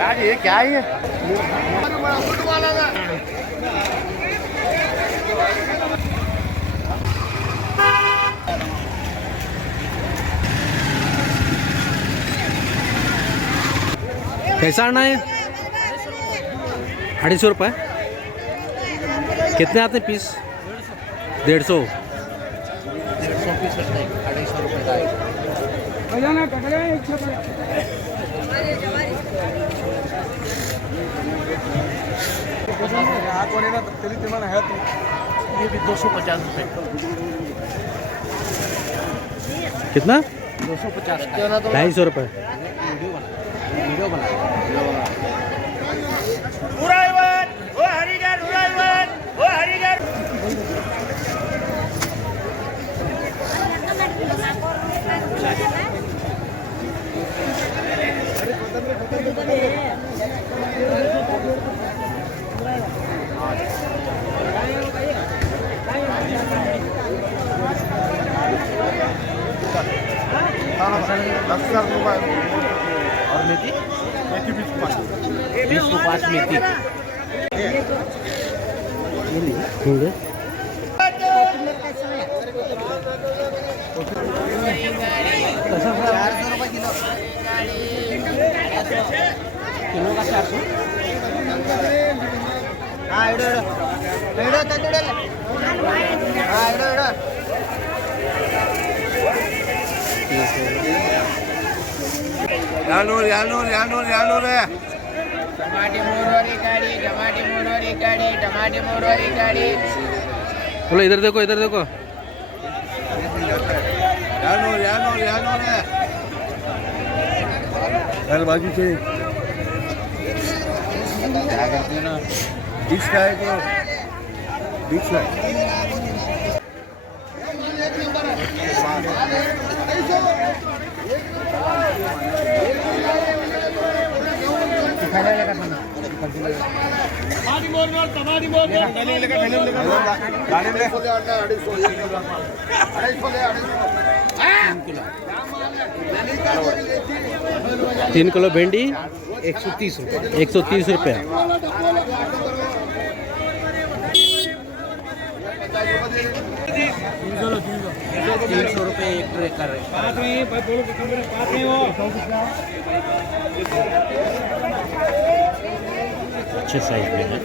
यार ये क्या है ये? कैसा आना है? 250 रुपये। कितने आते हैं पीस? 150। 150 पीस करता है, 250 रुपये का है। ये भी 250 रुपये। कितना? 250 का। 250 रुपये। वीडियो बना। और मेथी 20 को 5 मेथी। किलो का 400। टमाटे गाड़ी। बोलो इधर देखो, इधर देखो। दाल भाजी चाहिए। क्या करते हैं ना, 20 का है तो 20 का। तीन किलो भिंडी 130 रुपये। 130 रुपये। 300 रुपये एक ट्रे कर रहे हैं। अच्छे साइज में है।